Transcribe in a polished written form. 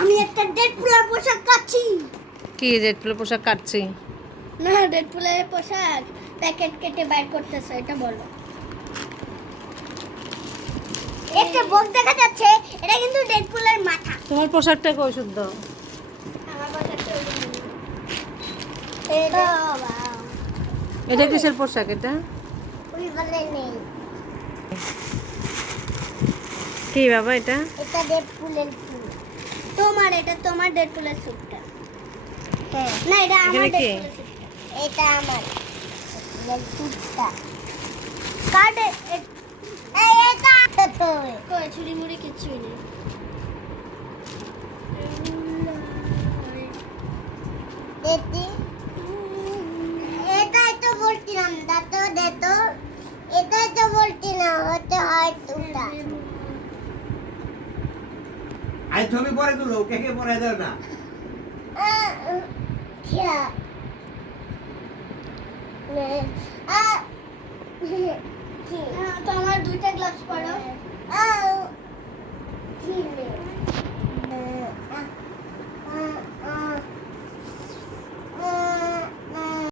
আমি একটা ডেডপুলের পোশাক কাচ্ছি। কি ডেডপুলের পোশাক কাটছি? না, ডেডপুলের পোশাক প্যাকেট কেটে বাইর করতেছে, এটা বলো। একটা বক দেখা যাচ্ছে, এটা কিন্তু ডেডপুলের মাথা। তোমার পোশাকটা কই শুদ্ধ? আমার পোশাকটা এটা বাবা, এটা কিসের পোশাক এটা? ওই বলে নেই। কি বাবা এটা? এটা ডেডপুলের ফুল। এটা তোমার ডেডপুলের স্যুটটা। হ্যাঁ, না এটা আমার এখানে কি? ডেডপুলের স্যুটটা। এটা আমার ডেডপুলের স্যুটটা। কাটে এই এটা কই ছুরি মুড়ি কিছুই নেই। এটাই তো বলছিলাম, দাঁতো দেতো, এটাই তো বলছিলাম, হতে হয় তুলটা। আই ছবি পরে তুলো, কে পরে দাও না। তোমার দুইটা গ্লাভস পরো।